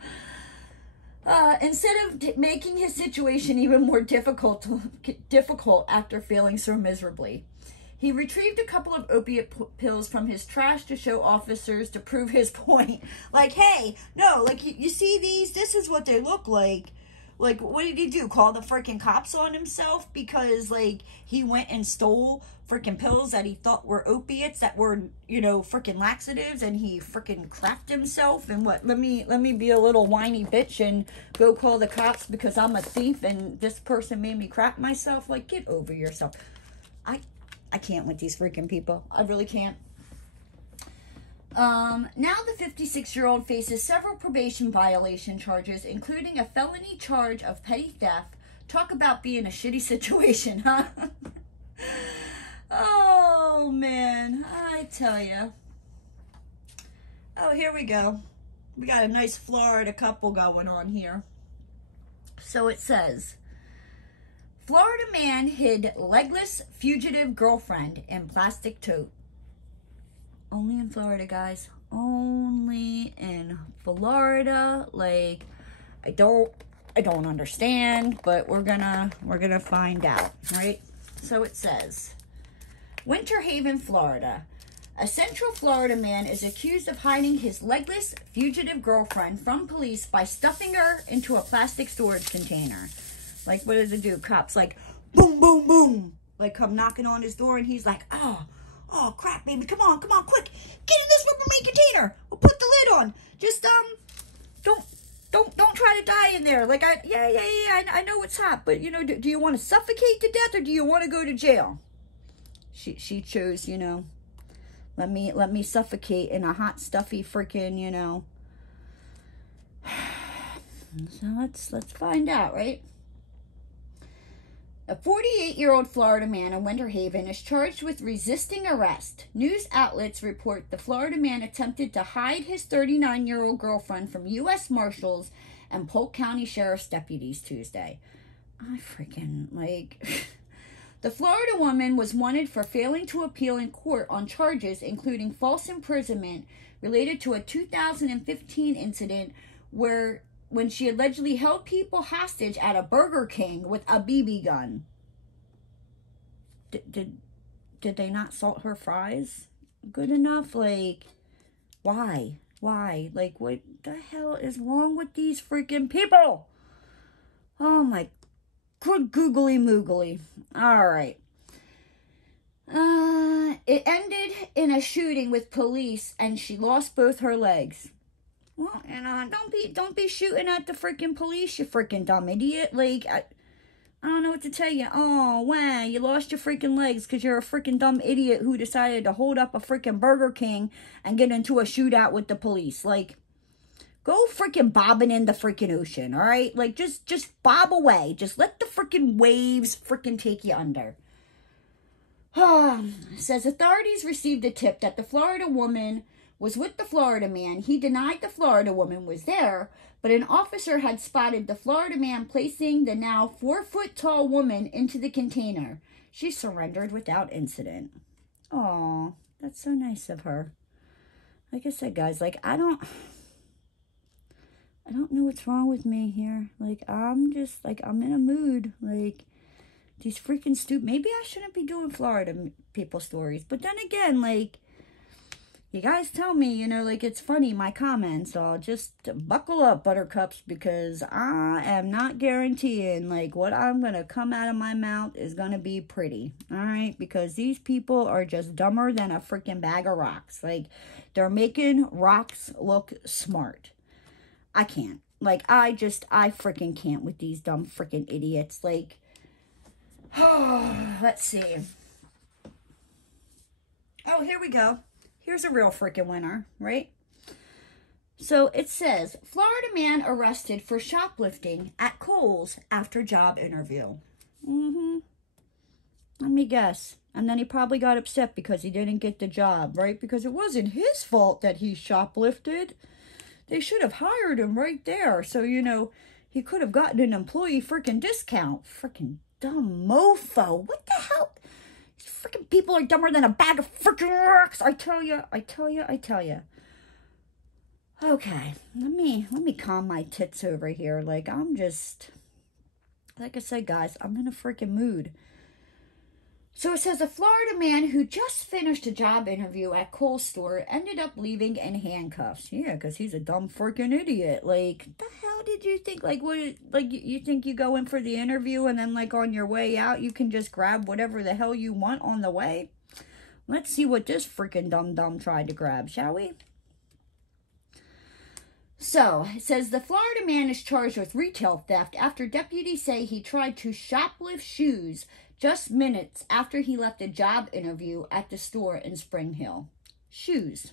Instead of making his situation even more difficult after failing so miserably. He retrieved a couple of opiate pills from his trash to show officers to prove his point. Like, hey, no, like, you see these? This is what they look like. Like, what did he do? Call the freaking cops on himself because, like, he went and stole freaking pills that he thought were opiates that were, you know, freaking laxatives, and he freaking crapped himself. And what? Let me be a little whiny bitch and go call the cops because I'm a thief and this person made me crap myself. Like, get over yourself. I can't with these freaking people. I really can't. Now the 56-year-old faces several probation violation charges, including a felony charge of petty theft. Talk about being a shitty situation, huh? Oh, man. I tell you. Oh, here we go. We got a nice Florida couple going on here. So it says, Florida man hid legless fugitive girlfriend in plastic tote. Only in Florida, guys. Only in Florida. Like, I don't understand, but we're gonna find out, right? So it says, Winter Haven, Florida. A Central Florida man is accused of hiding his legless fugitive girlfriend from police by stuffing her into a plastic storage container. Like, what does it do? Cops like, boom, boom, boom. Like, come knocking on his door, and he's like, oh, crap, baby, come on, quick. Get in this Rubbermaid container. We'll put the lid on. Just, don't try to die in there. Like, I know it's hot, but, you know, do you want to suffocate to death, or do you want to go to jail? She chose, you know, let me suffocate in a hot, stuffy freaking, you know. So let's find out, right? A 48-year-old Florida man in Winter Haven is charged with resisting arrest. News outlets report the Florida man attempted to hide his 39-year-old girlfriend from U.S. Marshals and Polk County Sheriff's deputies Tuesday. I freaking, like... The Florida woman was wanted for failing to appeal in court on charges including false imprisonment related to a 2015 incident when she allegedly held people hostage at a Burger King with a BB gun. Did they not salt her fries good enough? Like, why? Like, what the hell is wrong with these freaking people? Oh my, good googly moogly. All right. It ended in a shooting with police, and she lost both her legs. Well, and don't be shooting at the freaking police, you freaking dumb idiot. Like, I don't know what to tell you. Oh, wow, you lost your freaking legs because you're a freaking dumb idiot who decided to hold up a freaking Burger King and get into a shootout with the police. Like, go freaking bobbing in the freaking ocean, all right? Like, just bob away. Just let the freaking waves freaking take you under. Says authorities received a tip that the Florida woman was with the Florida man. He denied the Florida woman was there, but an officer had spotted the Florida man placing the now 4-foot-tall woman into the container. She surrendered without incident. Aw, that's so nice of her. Like I said, guys, like, I don't know what's wrong with me here. Like, I'm just, like, I'm in a mood. Like, these freaking maybe I shouldn't be doing Florida people stories. But then again, like, you guys tell me, you know, like, it's funny, my comments. So just buckle up, buttercups, because I am not guaranteeing, like, what I'm going to come out of my mouth is going to be pretty. All right? Because these people are just dumber than a freaking bag of rocks. Like, they're making rocks look smart. I can't. Like, I freaking can't with these dumb freaking idiots. Like, oh, let's see. Oh, here we go. Here's a real freaking winner, right? So it says, Florida man arrested for shoplifting at Kohl's after job interview. Let me guess. And then he probably got upset because he didn't get the job, right? Because it wasn't his fault that he shoplifted. They should have hired him right there. So, you know, he could have gotten an employee freaking discount. Freaking dumb mofo. What the hell? Freaking people are dumber than a bag of freaking rocks. I tell you. Okay, let me calm my tits over here. Like, I'm just, like I said, guys, I'm in a freaking mood. So it says a Florida man who just finished a job interview at Kohl's store ended up leaving in handcuffs. Yeah, because he's a dumb freaking idiot. Like, the hell did you think? Like, what? Like, you think you go in for the interview and then, like, on your way out, you can just grab whatever the hell you want on the way? Let's see what this freaking dumb tried to grab, shall we? So, it says the Florida man is charged with retail theft after deputies say he tried to shoplift shoes just minutes after he left a job interview at the store in Spring Hill. Shoes,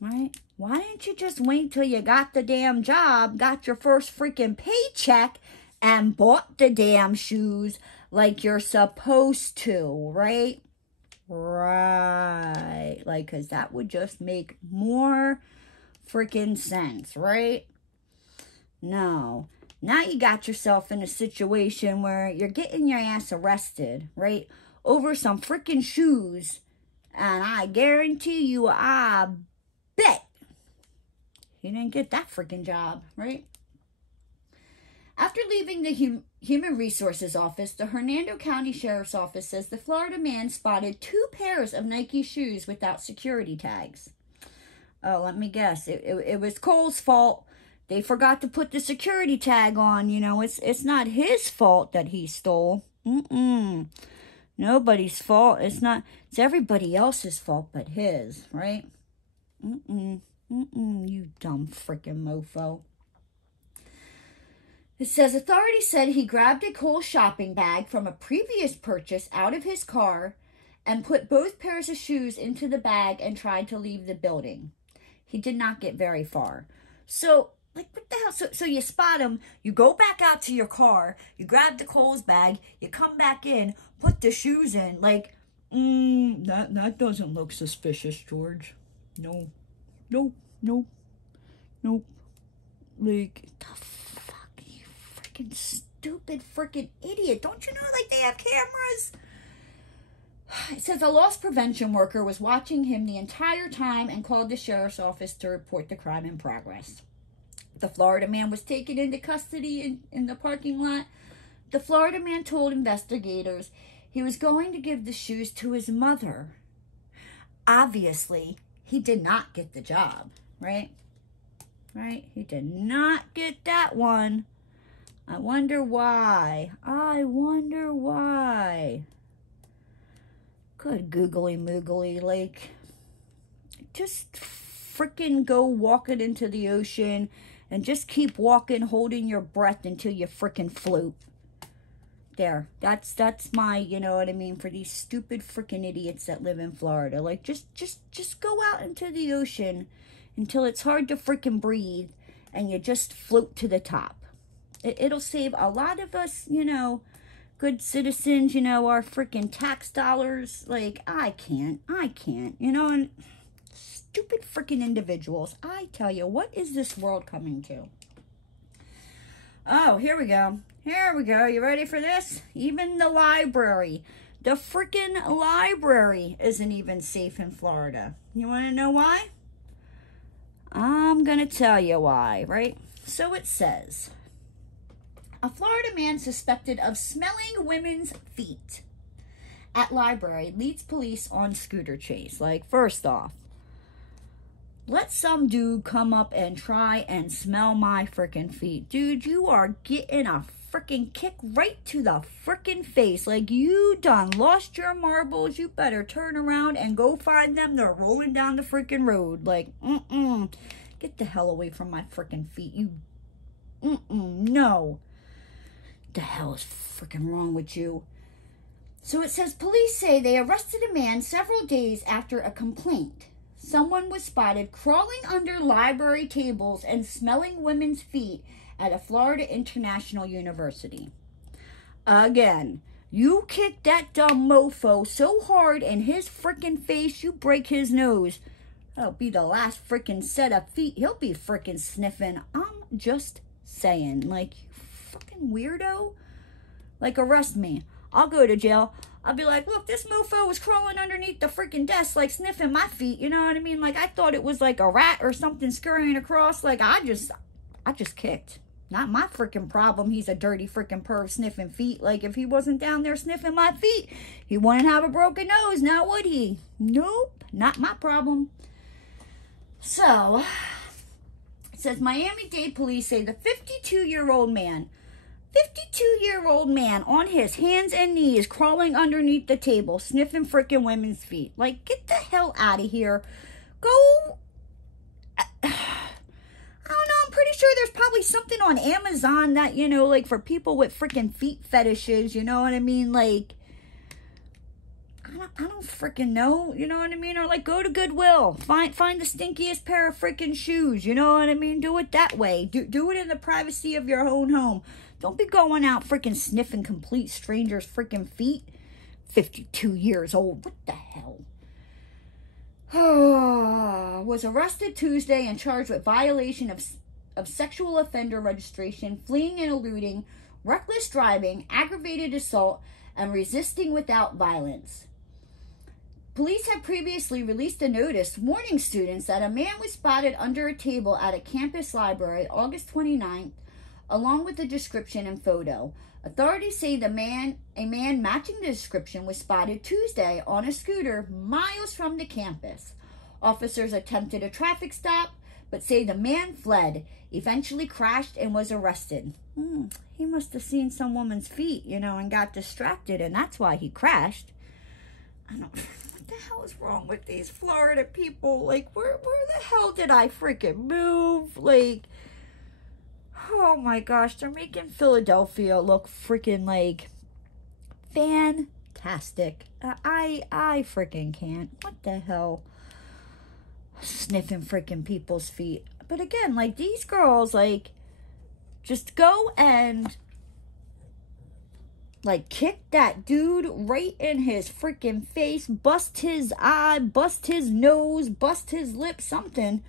right? Why didn't you just wait till you got the damn job, got your first freaking paycheck, and bought the damn shoes like you're supposed to, right? Right. Like, because that would just make more freaking sense, right? No. Now you got yourself in a situation where you're getting your ass arrested, right? Over some freaking shoes. And I guarantee you, I bet he didn't get that freaking job, right? After leaving the Human Resources Office, the Hernando County Sheriff's Office says the Florida man spotted 2 pairs of Nike shoes without security tags. Oh, let me guess. It was Kohl's fault. They forgot to put the security tag on. You know, it's not his fault that he stole. Nobody's fault. It's everybody else's fault but his, right? You dumb freaking mofo. It says authorities said he grabbed a Kohl's shopping bag from a previous purchase out of his car and put both pairs of shoes into the bag and tried to leave the building. He did not get very far. So, like, what the hell? So you spot him, you go back out to your car, you grab the Kohl's bag, you come back in, put the shoes in. Like, that doesn't look suspicious, George. No. Like, the fuck, you freaking stupid freaking idiot. Don't you know, like, they have cameras? It says a loss prevention worker was watching him the entire time and called the sheriff's office to report the crime in progress. The Florida man was taken into custody in the parking lot. The Florida man told investigators he was going to give the shoes to his mother. Obviously, he did not get the job, right? Right? He did not get that one. I wonder why. Good googly moogly. Like, just freaking go walking into the ocean and just keep walking, holding your breath until you freaking float. There. That's my, you know what I mean, for these stupid freaking idiots that live in Florida. Like, just go out into the ocean until it's hard to freaking breathe and you just float to the top. It'll save a lot of us, you know, good citizens, you know, our freaking tax dollars. Like, I can't, you know, and stupid freaking individuals. I tell you, what is this world coming to? Oh, here we go. You ready for this? Even the library. The freaking library isn't even safe in Florida. You want to know why? I'm going to tell you why, right? So it says, a Florida man suspected of smelling women's feet at library leads police on scooter chase. Like, first off, let some dude come up and try and smell my freaking feet. Dude, you are getting a freaking kick right to the freaking face. Like, you done lost your marbles. You better turn around and go find them. They're rolling down the freaking road. Like, get the hell away from my freaking feet. You, no. What the hell is freaking wrong with you? So it says, police say they arrested a man several days after a complaint. Someone was spotted crawling under library tables and smelling women's feet at a Florida International University. Again, you kick that dumb mofo so hard in his freaking face you break his nose. That'll be the last freaking set of feet he'll be freaking sniffing. I'm just saying. Like, you fucking weirdo. Like, arrest me. I'll go to jail. I'll be like, look, this mofo was crawling underneath the freaking desk, like, sniffing my feet. You know what I mean? Like, I thought it was like a rat or something scurrying across. Like, I just kicked. Not my freaking problem. He's a dirty freaking perv sniffing feet. Like, if he wasn't down there sniffing my feet, he wouldn't have a broken nose, now would he? Nope. Not my problem. So, it says Miami-Dade police say the 52-year-old man on his hands and knees crawling underneath the table, sniffing freaking women's feet. Like, get the hell out of here. Go. I don't know. I'm pretty sure there's probably something on Amazon that, you know, like for people with freaking feet fetishes, you know what I mean? Like, I don't freaking know, you know what I mean? Or like go to Goodwill, find the stinkiest pair of freaking shoes, you know what I mean? Do it that way. Do it in the privacy of your own home. Don't be going out freaking sniffing complete strangers' freaking feet. 52 years old. What the hell? Was arrested Tuesday and charged with violation of sexual offender registration, fleeing and eluding, reckless driving, aggravated assault, and resisting without violence. Police had previously released a notice warning students that a man was spotted under a table at a campus library August 29th, along with a description and photo. Authorities say a man matching the description was spotted Tuesday on a scooter miles from the campus. Officers attempted a traffic stop, but say the man fled, eventually crashed and was arrested. He must have seen some woman's feet, you know, and got distracted, and that's why he crashed. I don't... What the hell is wrong with these Florida people? Like, where the hell did I freaking move? Like... Oh my gosh, they're making Philadelphia look freaking like fantastic. I freaking can't. What the hell? Sniffing freaking people's feet. But again, like these girls, like just go and like kick that dude right in his freaking face, bust his eye, bust his nose, bust his lip, something.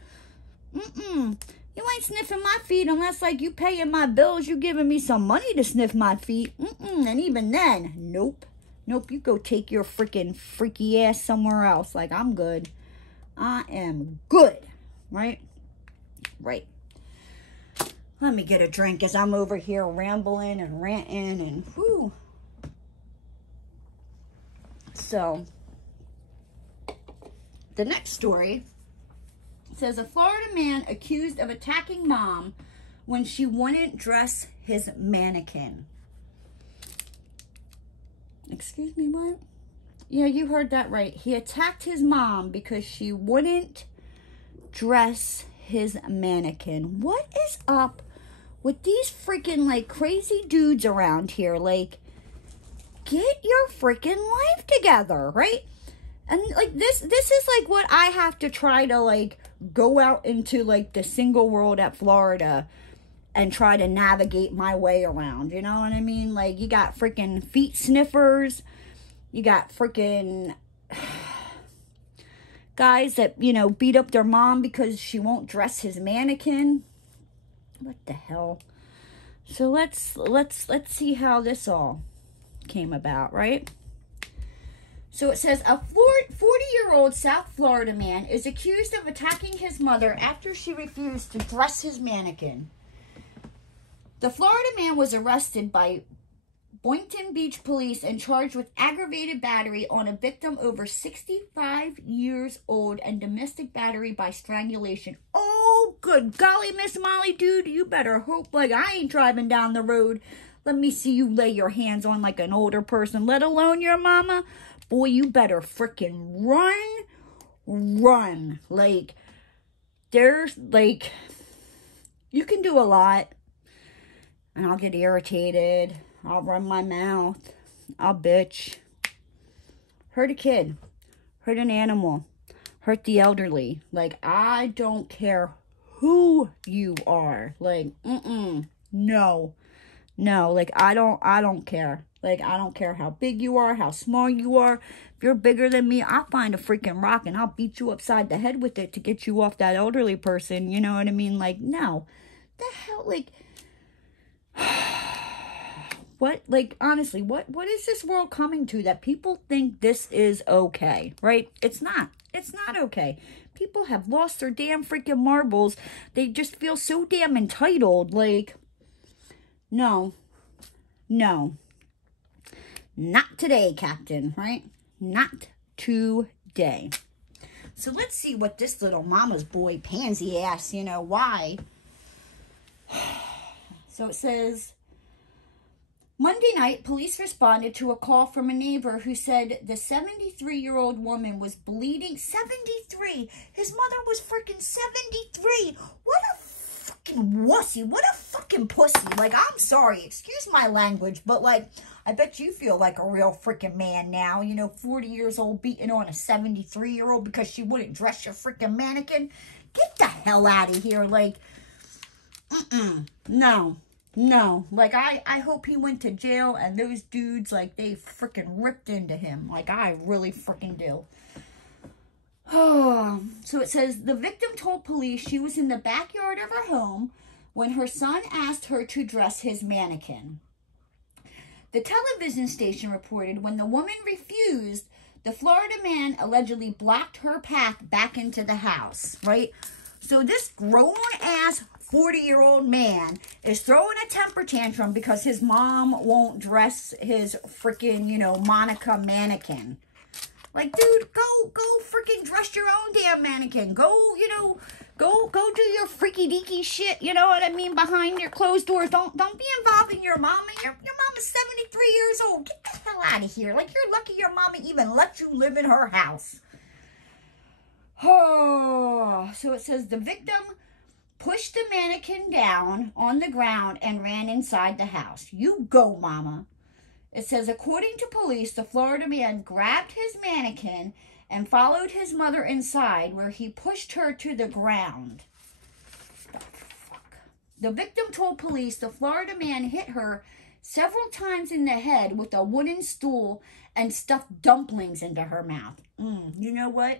You ain't sniffing my feet unless, like, you paying my bills. You giving me some money to sniff my feet. And even then, nope. Nope, you go take your freaking freaky ass somewhere else. Like, I'm good. I am good. Right? Right. Let me get a drink as I'm over here rambling and ranting and whoo. So, the next story says a Florida man accused of attacking mom when she wouldn't dress his mannequin. Excuse me, what? Yeah, you heard that right. He attacked his mom because she wouldn't dress his mannequin. What is up with these freaking, like, crazy dudes around here? Like, get your freaking life together, right? And, like, this is, like, what I have to try to, like, go out into, like, the single world at Florida and try to navigate my way around. You know what I mean? Like, you got freaking feet sniffers. You got freaking guys that, you know, beat up their mom because she won't dress his mannequin. What the hell? So let's see how this all came about, right? So it says a 40-year-old South Florida man is accused of attacking his mother after she refused to dress his mannequin. The Florida man was arrested by Boynton Beach police and charged with aggravated battery on a victim over 65 years old and domestic battery by strangulation. Oh, good golly, Miss Molly, dude, you better hope like I ain't driving down the road. Let me see you lay your hands on like an older person, let alone your mama. Boy, you better freaking run. Like, there's, like, you can do a lot. And I'll get irritated. I'll run my mouth. I'll bitch. Hurt a kid. Hurt an animal. Hurt the elderly. Like, I don't care who you are. Like, no. No, like, I don't care. Like, I don't care how big you are, how small you are. If you're bigger than me, I'll find a freaking rock and I'll beat you upside the head with it to get you off that elderly person. You know what I mean? Like, no. The hell, like... What, like, honestly, what is this world coming to that people think this is okay, right? It's not. It's not okay. People have lost their damn freaking marbles. They just feel so damn entitled. Like, no. Not today, Captain, right? Not today. So let's see what this little mama's boy pansy ass, you know, why. So it says... Monday night, police responded to a call from a neighbor who said the 73-year-old woman was bleeding. 73! His mother was freaking 73! What a fucking wussy! What a fucking pussy! Like, I'm sorry, excuse my language, but, like, I bet you feel like a real freaking man now. You know, 40 years old beating on a 73-year-old because she wouldn't dress your freaking mannequin. Get the hell out of here. Like, No, like, I hope he went to jail and those dudes, like, they freaking ripped into him. Like, I really freaking do. So it says, the victim told police she was in the backyard of her home when her son asked her to dress his mannequin. The television station reported when the woman refused, the Florida man allegedly blocked her path back into the house, right? So this grown-ass 40-year-old man is throwing a temper tantrum because his mom won't dress his freaking, you know, Monica mannequin. Like, dude, go freaking dress your own damn mannequin. Go, you know, go do your freaky deaky shit, you know what I mean, behind your closed doors. Don't be involving your mama. Your mama's 73 years old. Get the hell out of here. Like, you're lucky your mama even let you live in her house. Oh, so it says the victim pushed the mannequin down on the ground and ran inside the house. You go, mama. It says, according to police, the Florida man grabbed his mannequin and followed his mother inside where he pushed her to the ground. The fuck? The victim told police the Florida man hit her several times in the head with a wooden stool and stuffed dumplings into her mouth. You know what?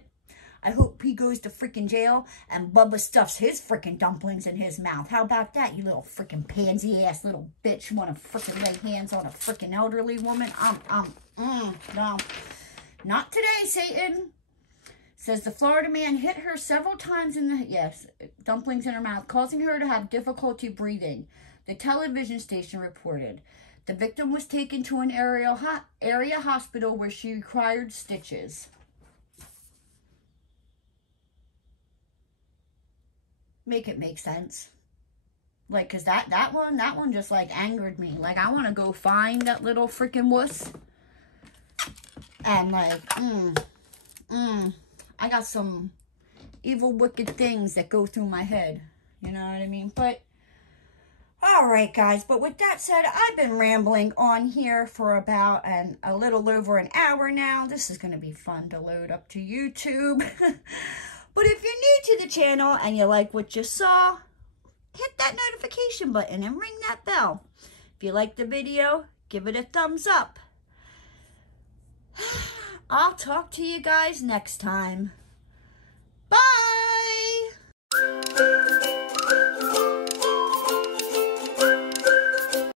I hope he goes to freaking jail and Bubba stuffs his freaking dumplings in his mouth. How about that, you little freaking pansy-ass little bitch? Want to freaking lay hands on a freaking elderly woman? No. Not today, Satan. Says the Florida man hit her several times in the, dumplings in her mouth, causing her to have difficulty breathing. The television station reported. The victim was taken to an area hospital where she required stitches. Make it make sense. Like, cause that one just like angered me. Like, I want to go find that little freaking wuss. And like, I got some evil, wicked things that go through my head. You know what I mean? But, alright guys, but with that said, I've been rambling on here for about a little over an hour now. This is going to be fun to load up to YouTube. But if you're new to the channel and you like what you saw, hit that notification button and ring that bell. If you like the video, give it a thumbs up. I'll talk to you guys next time. Bye!